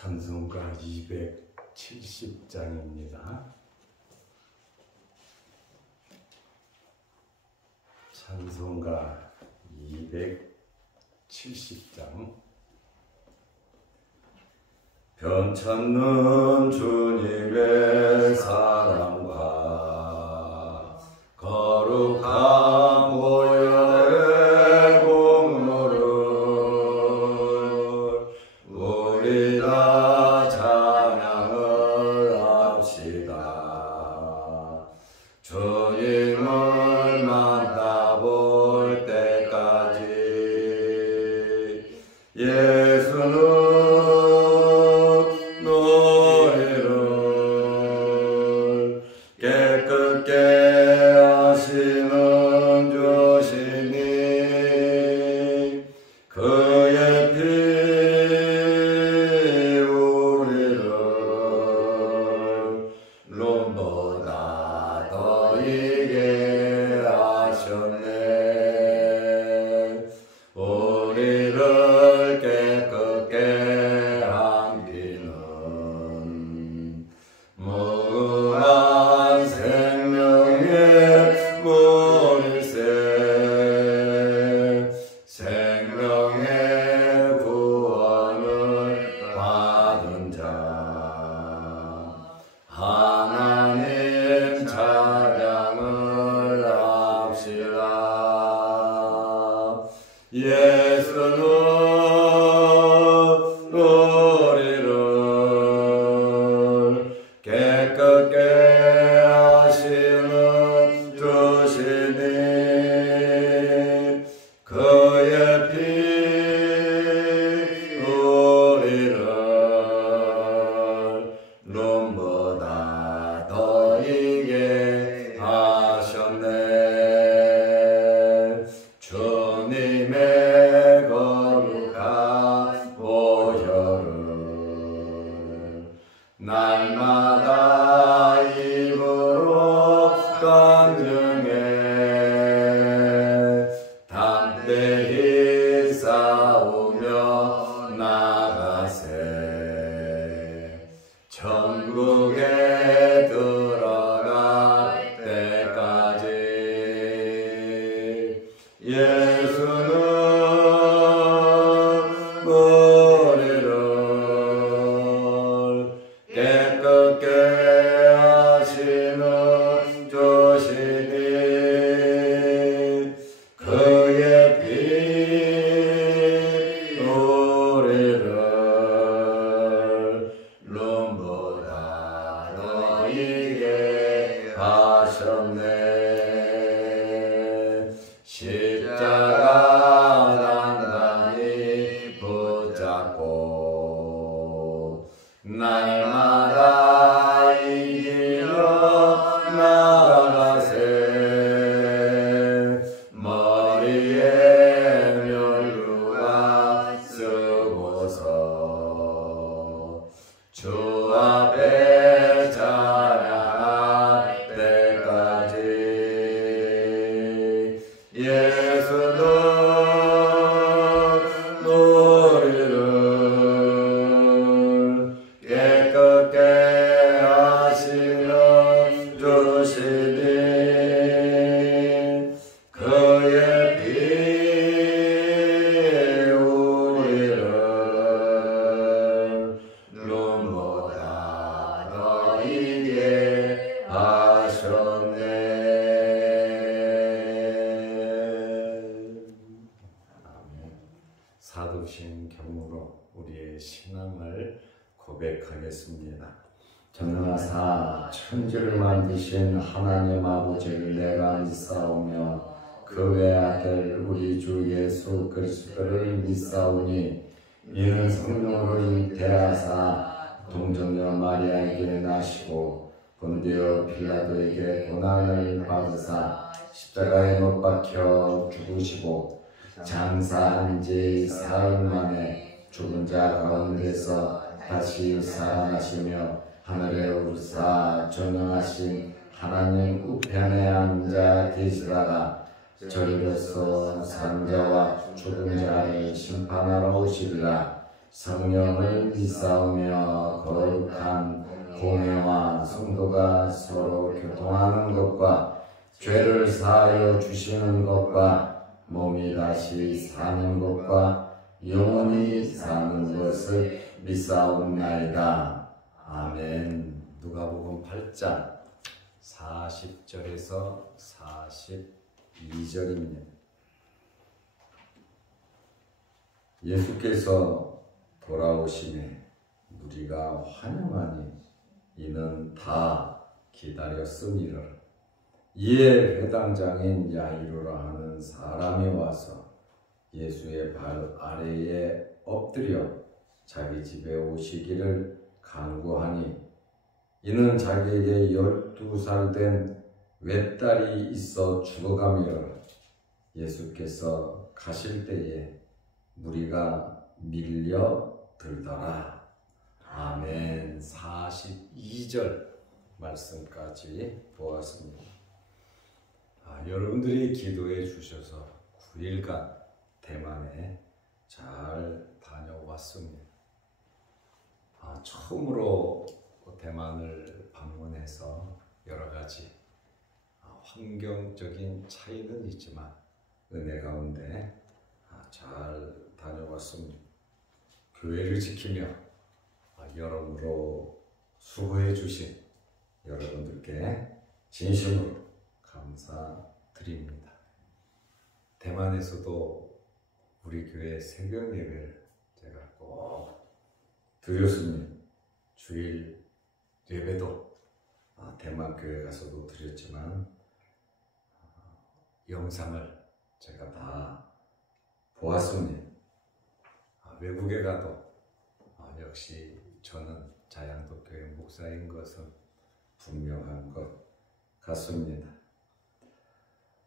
찬송가 270장입니다. 찬송가 270장. 변찮는 주님의 사랑과 거룩한 보혈의 공로를 우리 다 찬양을 합시다. 주님을 만나볼 때까지 예수는 깨끗게 하시는 주시니 그의 피 우리를 롬보다 더 이게 하셨네. 우리를 깨끗게 함기는 무궁한 생명의 문일세. 생명의 구원을 받은 자 하나님 찬양을 합시다. 예수는 우리를 깨끗게 하시는 주시니 그의 피 우리를 롬보다 더 이게 하셨네. 주님의 거룩한 보혈을 날마다 입으로 간증해 담대히 싸우며 나가세. 천국에 들어갈 때까지 예수는 우리를 깨끗게 하시는 주시니 그의 피 우리를 롬보다 더 이게 하셨네. 십자가 단단히 붙잡고 날마다 이기며 나아가세. 머리에 면류관 쓰고서 주 앞에 찬양할 때까지 예수는 우리를 깨끗게 하시는 주시니 그의 피 우리를 롬보다 더 이게 하셨네. 사도신 경우로 우리의 신앙을 고백하겠습니다. 전능하사 천지를 만드신 하나님 아버지를 내가 믿사오며 그 외아들 우리 주 예수 그리스도를 믿사오니 이는 성령으로 잉태하사 동정녀 마리아에게 나시고 본디오 빌라도에게 고난을 받으사 십자가에 못 박혀 죽으시고 장사한 지 사흘 만에 죽은 자 가운데서 다시 살아나시며 하늘에 오르사 전능하신 하나님 우편에 앉아 계시다가 저희로서 산자와 죽은 자를 심판하러 오시리라. 성령을 믿사오며 거룩한 공회와 성도가 서로 교통하는 것과 죄를 사하여 주시는 것과 몸이 다시 사는 것과 영원히 사는 것을 믿사옵나이다. 아멘. 누가복음 8장 40절에서 42절입니다. 예수께서 돌아오심에 우리가 환영하니 이는 다 기다렸음이라. 이에 회당장인 야이로라 하는 사람이 와서 예수의 발 아래에 엎드려 자기 집에 오시기를 간구하니 이는 자기에게 12살 된 외딸이 있어 죽어가미라. 예수께서 가실 때에 무리가 밀려들더라. 아멘. 42절 말씀까지 보았습니다. 여러분들이 기도해 주셔서 9일간 대만에 잘 다녀왔습니다. 처음으로 대만을 방문해서 여러 가지 환경적인 차이는 있지만 은혜 가운데 잘 다녀왔습니다. 교회를 지키며 여러모로 수고해 주신 여러분들께 진심으로 감사드립니다. 대만에서도 우리 교회 새벽 예배를 제가 꼭 드렸습니다. 주일 예배도 대만 교회 가서도 드렸지만 영상을 제가 다 보았습니다. 외국에 가도 역시 저는 자양도교회 목사인 것은 분명한 것 같습니다.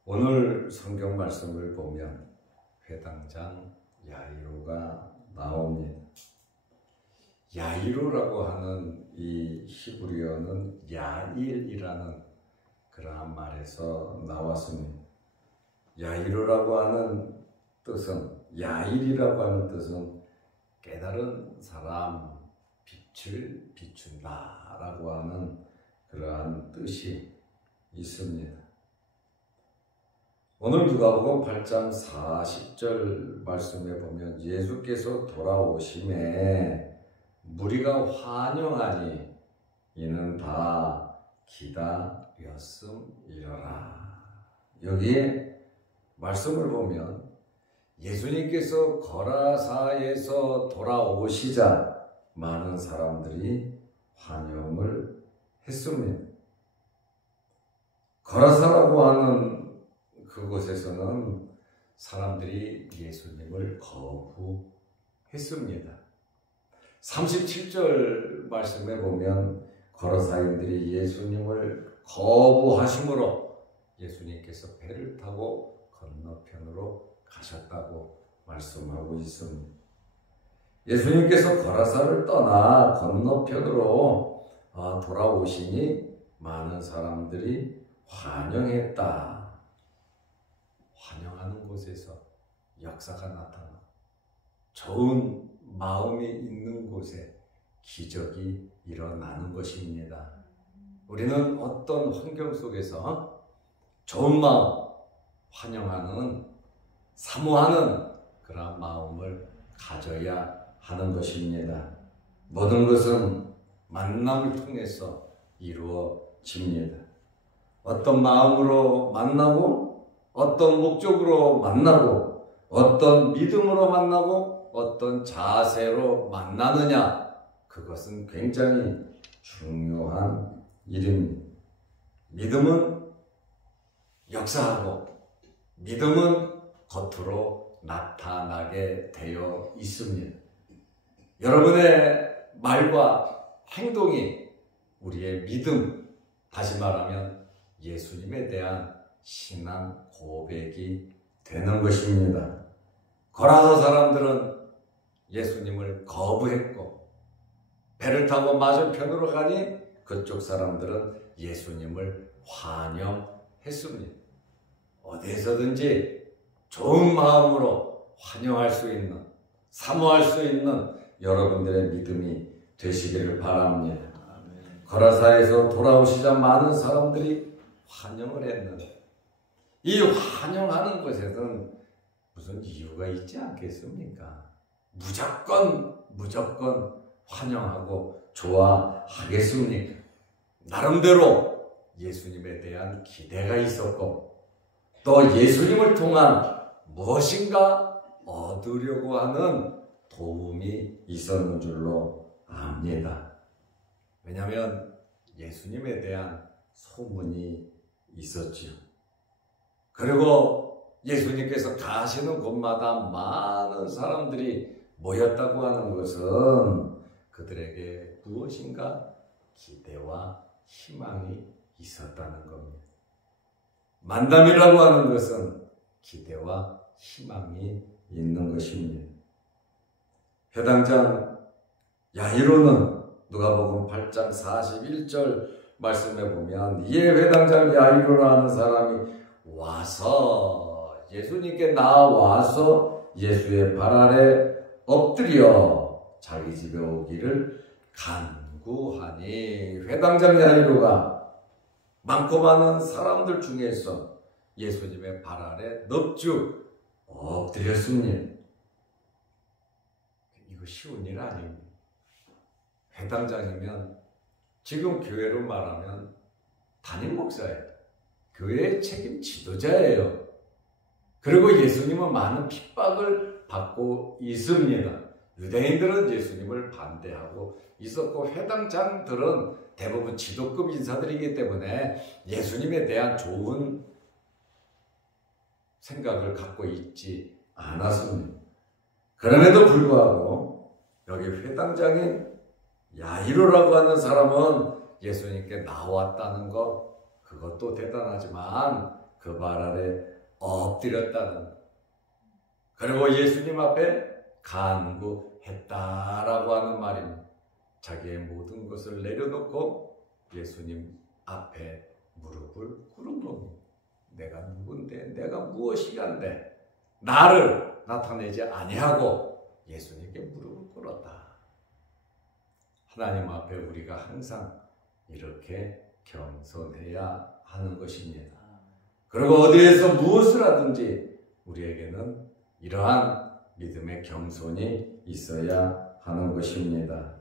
오늘 성경 말씀을 보면 회당장 야이로가 나옵니다. 야이로라고 하는 이 히브리어는 야일이라는 그러한 말에서 나왔습니다. 야이로라고 하는 뜻은, 야일이라고 하는 뜻은 깨달은 사람, 빛을 비춘다 라고 하는 그러한 뜻이 있습니다. 오늘 누가복음 8장 40절 말씀에 보면 예수께서 돌아오심에 무리가 환영하니 이는 다 기다렸음이라. 여기에 말씀을 보면 예수님께서 거라사에서 돌아오시자 많은 사람들이 환영을 했습니다. 거라사라고 하는 그곳에서는 사람들이 예수님을 거부했습니다. 37절 말씀에 보면 거라사인들이 예수님을 거부하심으로 예수님께서 배를 타고 건너편으로 가셨다고 말씀하고 있습니다. 예수님께서 거라사를 떠나 건너편으로 돌아오시니 많은 사람들이 환영했다. 환영하는 곳에서 역사가 나타나 좋은 마음이 있는 곳에 기적이 일어나는 것입니다. 우리는 어떤 환경 속에서 좋은 마음, 환영하는, 사모하는 그런 마음을 가져야 하는 것입니다. 모든 것은 만남을 통해서 이루어집니다. 어떤 마음으로 만나고, 어떤 목적으로 만나고, 어떤 믿음으로 만나고, 어떤 자세로 만나느냐, 그것은 굉장히 중요한 일입니다. 믿음은 역사하고 믿음은 겉으로 나타나게 되어 있습니다. 여러분의 말과 행동이 우리의 믿음, 다시 말하면 예수님에 대한 신앙 고백이 되는 것입니다. 거라사 사람들은 예수님을 거부했고 배를 타고 맞은편으로 가니 그쪽 사람들은 예수님을 환영했습니다. 어디에서든지 좋은 마음으로 환영할 수 있는, 사모할 수 있는 여러분들의 믿음이 되시기를 바랍니다. 거라사에서 돌아오시자 많은 사람들이 환영을 했는데 이 환영하는 것에는 무슨 이유가 있지 않겠습니까? 무조건 환영하고 좋아하겠습니까? 나름대로 예수님에 대한 기대가 있었고 또 예수님을 통한 무엇인가 얻으려고 하는 도움이 있었는 줄로 압니다. 왜냐하면 예수님에 대한 소문이 있었지요. 그리고 예수님께서 가시는 곳마다 많은 사람들이 모였다고 하는 것은 그들에게 무엇인가 기대와 희망이 있었다는 겁니다. 만남이라고 하는 것은 기대와 희망이 있는 것입니다. 회당장 야이로는 누가복음 8장 41절 말씀에 보면 이에 회당장 야이로라는 사람이 와서 예수님께 나와서 예수의 발 아래 엎드려 자기 집에 오기를 간구하니 회당장 야이로가 많고 많은 사람들 중에서 예수님의 발 아래 넙죽 엎드렸습니다. 이거 쉬운 일 아닙니다. 회당장이면 지금 교회로 말하면 담임 목사예요. 교회의 책임 지도자예요. 그리고 예수님은 많은 핍박을 받고 있습니다. 유대인들은 예수님을 반대하고 있었고 회당장들은 대부분 지도급 인사들이기 때문에 예수님에 대한 좋은 생각을 갖고 있지 않았습니다. 그럼에도 불구하고 여기 회당장인 야이로라고 하는 사람은 예수님께 나왔다는 것 그것도 대단하지만 그 발 아래 엎드렸다는 것 그리고 예수님 앞에 간구했다라고 하는 말입니다. 자기의 모든 것을 내려놓고 예수님 앞에 무릎을 꿇은 겁니다. 내가 누군데 내가 무엇이간데 나를 나타내지 아니하고 예수님께 무릎을 꿇었다. 하나님 앞에 우리가 항상 이렇게 겸손해야 하는 것입니다. 그리고 어디에서 무엇을 하든지 우리에게는 이러한 믿음의 겸손이 있어야 하는 것입니다.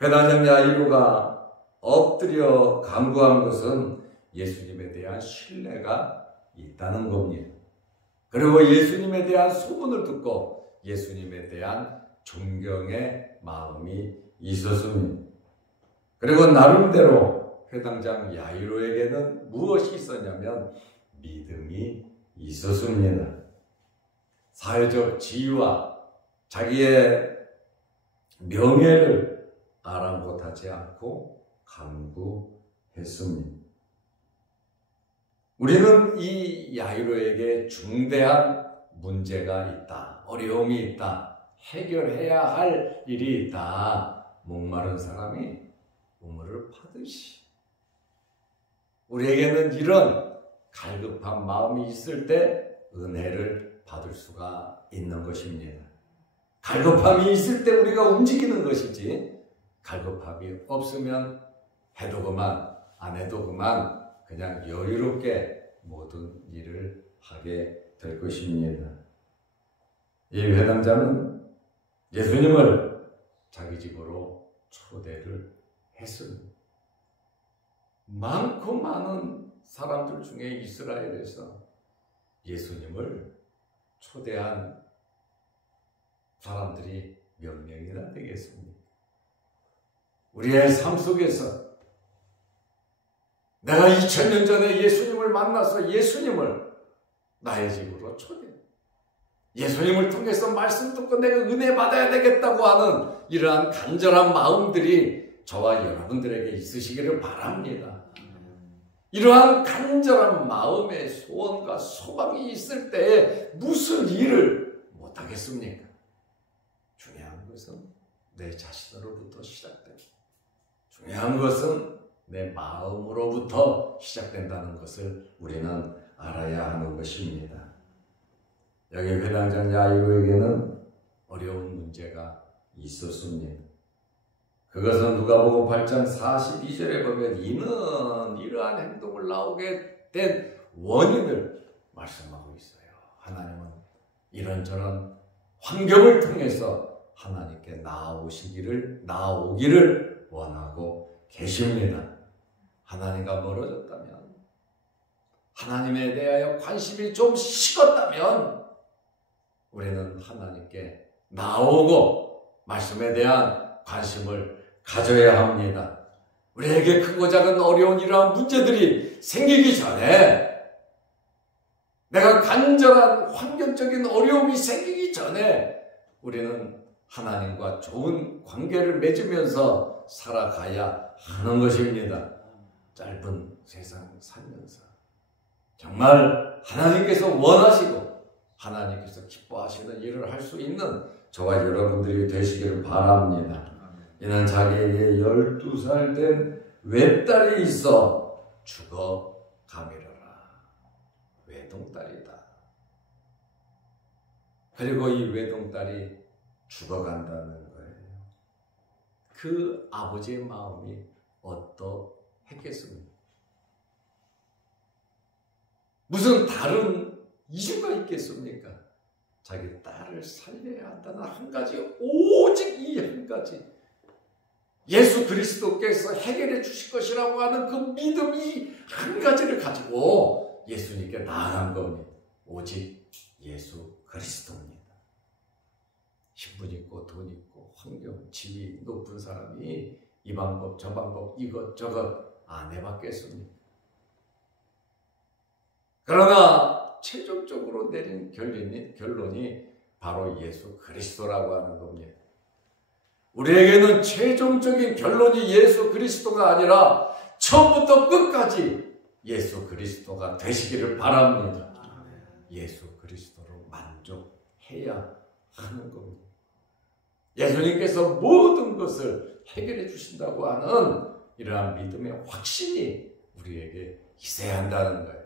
회당장 야이로가 엎드려 간구한 것은 예수님에 대한 신뢰가 있다는 겁니다. 그리고 예수님에 대한 소문을 듣고 예수님에 대한 존경의 마음이 있었습니다. 그리고 나름대로 회당장 야이로에게는 무엇이 있었냐면 믿음이 있었습니다. 사회적 지위와 자기의 명예를 아랑곳하지 않고 간구했습니다. 우리는 이 야이로에게 중대한 문제가 있다, 어려움이 있다, 해결해야 할 일이 있다. 목마른 사람이 우물을 파듯이 우리에게는 이런 갈급한 마음이 있을 때 은혜를 받을 수가 있는 것입니다. 갈급함이 있을 때 우리가 움직이는 것이지 갈급함이 없으면 해도 그만 안 해도 그만 그냥 여유롭게 모든 일을 하게 될 것입니다. 이 회당장은 예수님을 자기 집으로 초대를 했습니다. 많고 많은 사람들 중에 이스라엘에서 예수님을 초대한 사람들이 몇 명이나 되겠습니까? 우리의 삶 속에서 내가 2000년 전에 예수님을 만나서 예수님을 나의 집으로 초대, 예수님을 통해서 말씀 듣고 내가 은혜 받아야 되겠다고 하는 이러한 간절한 마음들이 저와 여러분들에게 있으시기를 바랍니다. 이러한 간절한 마음의 소원과 소망이 있을 때에 무슨 일을 못하겠습니까? 중요한 것은 내 자신으로부터 시작됩니다. 중요한 것은 내 마음으로부터 시작된다는 것을 우리는 알아야 하는 것입니다. 여기 회당장 야이로에게는 어려운 문제가 있었습니다. 그것은 누가복음 8장 42절에 보면 이는 이러한 행동을 나오게 된 원인을 말씀하고 있어요. 하나님은 이런저런 환경을 통해서 하나님께 나오기를 원하고 계십니다. 하나님과 멀어졌다면, 하나님에 대하여 관심이 좀 식었다면 우리는 하나님께 나오고 말씀에 대한 관심을 가져야 합니다. 우리에게 크고 작은 어려운 이러한 문제들이 생기기 전에, 내가 간절한 환경적인 어려움이 생기기 전에 우리는 하나님과 좋은 관계를 맺으면서 살아가야 하는 것입니다. 짧은 세상 살면서 정말 하나님께서 원하시고 하나님께서 기뻐하시는 일을 할 수 있는 저와 여러분들이 되시기를 바랍니다. 이는 자기에게 12살 된 외딸이 있어 죽어가미르라. 외동딸이다. 그리고 이 외동딸이 죽어간다는 거예요. 그 아버지의 마음이 어떠했겠습니까? 무슨 다른 이유가 있겠습니까? 자기 딸을 살려야 한다는 한 가지, 오직 이 한 가지, 예수 그리스도께서 해결해 주실 것이라고 하는 그 믿음, 이 한 가지를 가지고 예수님께 나아간 겁니다. 오직 예수 그리스도입니다. 신분 있고 돈 있고 환경, 지위 높은 사람이 이 방법 저 방법 이것저것 안 해봤겠습니까? 그러나 최종적으로 내린 결론이 바로 예수 그리스도라고 하는 겁니다. 우리에게는 최종적인 결론이 예수 그리스도가 아니라 처음부터 끝까지 예수 그리스도가 되시기를 바랍니다. 예수 그리스도로 만족해야 하는 겁니다. 예수님께서 모든 것을 해결해 주신다고 하는 이러한 믿음의 확신이 우리에게 있어야 한다는 거예요.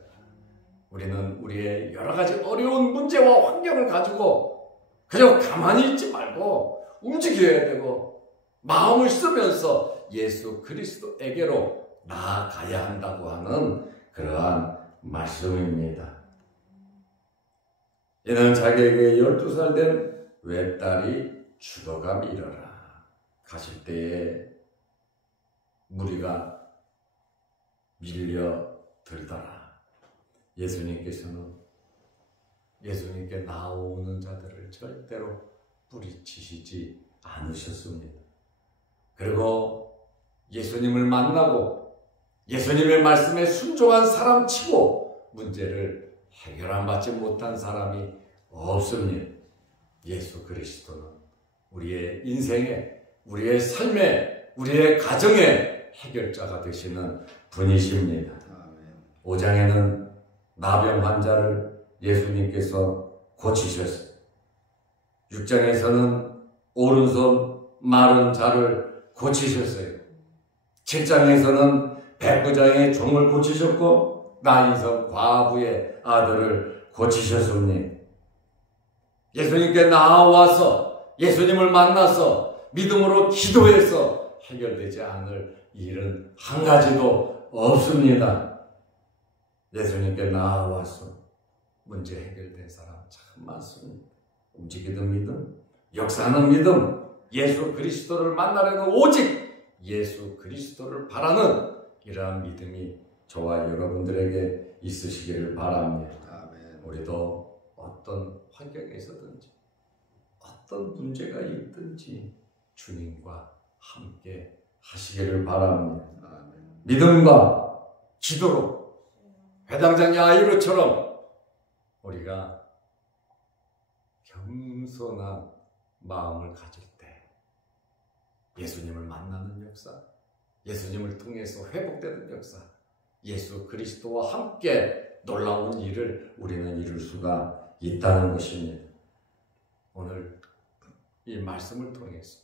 우리는 우리의 여러 가지 어려운 문제와 환경을 가지고 그저 가만히 있지 말고 움직여야 되고 마음을 쓰면서 예수 그리스도에게로 나아가야 한다고 하는 그러한 말씀입니다. 이는 자기에게 12살 된 외딸이 죽어가미르라. 가실 때에 무리가 밀려들더라. 예수님께서는 예수님께 나오는 자들을 절대로 뿌리치시지 않으셨습니다. 그리고 예수님을 만나고 예수님의 말씀에 순종한 사람치고 문제를 해결받지 못한 사람이 없습니다. 예수 그리스도는 우리의 인생에, 우리의 삶에, 우리의 가정의 해결자가 되시는 분이십니다. 5장에는 나병 환자를 예수님께서 고치셨어요. 6장에서는 오른손 마른 자를 고치셨어요. 7장에서는 백부장의 종을 고치셨고 나인성 과부의 아들을 고치셨습니다. 예수님께 나와서 예수님을 만나서 믿음으로 기도해서 해결되지 않을 일은 한 가지도 없습니다. 예수님께 나와서 문제 해결된 사람 참 많습니다. 움직이는 믿음, 역사하는 믿음, 예수 그리스도를 만나려는 오직 예수 그리스도를 바라는 이러한 믿음이 저와 여러분들에게 있으시기를 바랍니다. 아멘. 우리도 어떤 환경에 있었든지 어떤 문제가 있든지 주님과 함께 하시기를 바랍니다. 아멘. 믿음과 기도로 회당장 야이로처럼 우리가 겸손한 마음을 가질 때 예수님을 만나는 역사, 예수님을 통해서 회복되는 역사, 예수 그리스도와 함께 놀라운 일을 우리는 이룰 수가 있다는 것입니다. 오늘 이 말씀을 통해서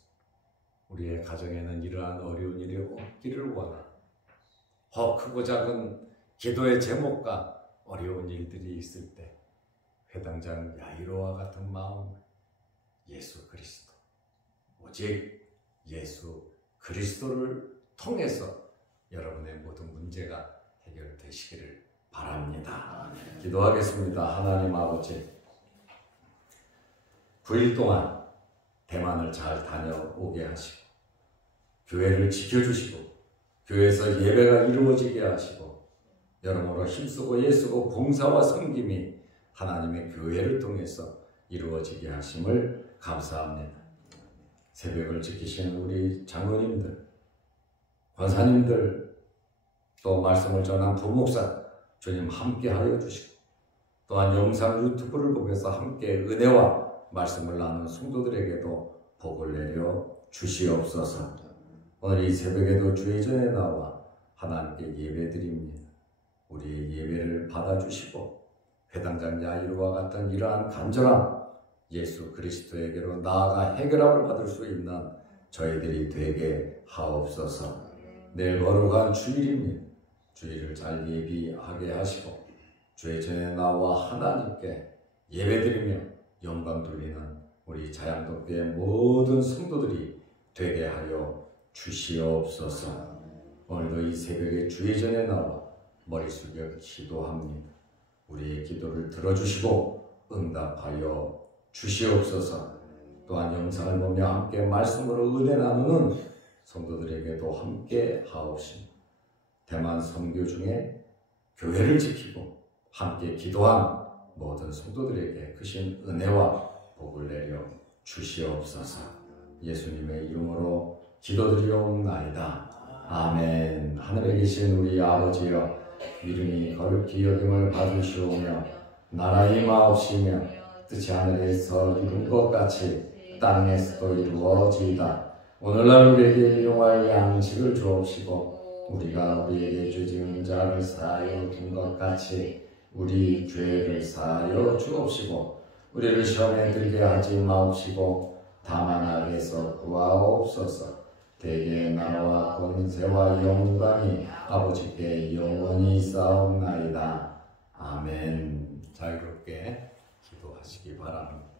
우리의 가정에는 이러한 어려운 일이 없기를 원하고 크고 작은 기도의 제목과 어려운 일들이 있을 때 회당장 야이로와 같은 마음, 예수 그리스도 오직 예수 그리스도를 통해서 여러분의 모든 문제가 해결되시기를 바랍니다. 기도하겠습니다. 하나님 아버지, 9일 동안 대만을 잘 다녀오게 하시고 교회를 지켜주시고 교회에서 예배가 이루어지게 하시고 여러모로 힘쓰고 애쓰고 봉사와 섬김이 하나님의 교회를 통해서 이루어지게 하심을 감사합니다. 새벽을 지키시는 우리 장로님들, 권사님들, 또 말씀을 전한 부목사 주님 함께하여 주시고 또한 영상 유튜브를 보면서 함께 은혜와 말씀을 나눈 성도들에게도 복을 내려 주시옵소서. 오늘 이 새벽에도 주의 전에 나와 하나님께 예배드립니다. 우리의 예배를 받아주시고 회당장 야이로와 같은 이러한 간절함 예수 그리스도에게로 나아가 해결함을 받을 수 있는 저희들이 되게 하옵소서. 내일 거룩한 주일입니다. 주일을 잘 예비하게 하시고 주의 전에 나와 하나님께 예배드리며 영광 돌리는 우리 자양동교의 모든 성도들이 되게 하여 주시옵소서. 오늘도 이 새벽에 주의 전에 나와 머리 숙여 기도합니다. 우리의 기도를 들어주시고 응답하여 주시옵소서. 또한 영상을 보며 함께 말씀으로 은혜 나누는 성도들에게도 함께 하옵시며 대만 선교 중에 교회를 지키고 함께 기도한 모든 성도들에게 크신 은혜와 복을 내려 주시옵소서. 예수님의 이름으로 기도드리옵나이다. 아멘. 하늘에 계신 우리 아버지여, 이름이 거룩히 여김을 받으시오며 나라 임하옵시며 뜻이 하늘에서 이룬 것 같이 땅에서도 이루어지이다. 오늘날 우리에게 일용할 양식을 주옵시고 우리가 우리에게 죄 지은 자를 사하여 준 것 같이 우리 죄를 사하여 주옵시고 우리를 시험에 들게 하지 마옵시고 다만 악에서 구하옵소서. 대개 나라와 권세와 영광이 아버지께 영원히 있사옵나이다. 아멘. 자유롭게 기도하시기 바랍니다.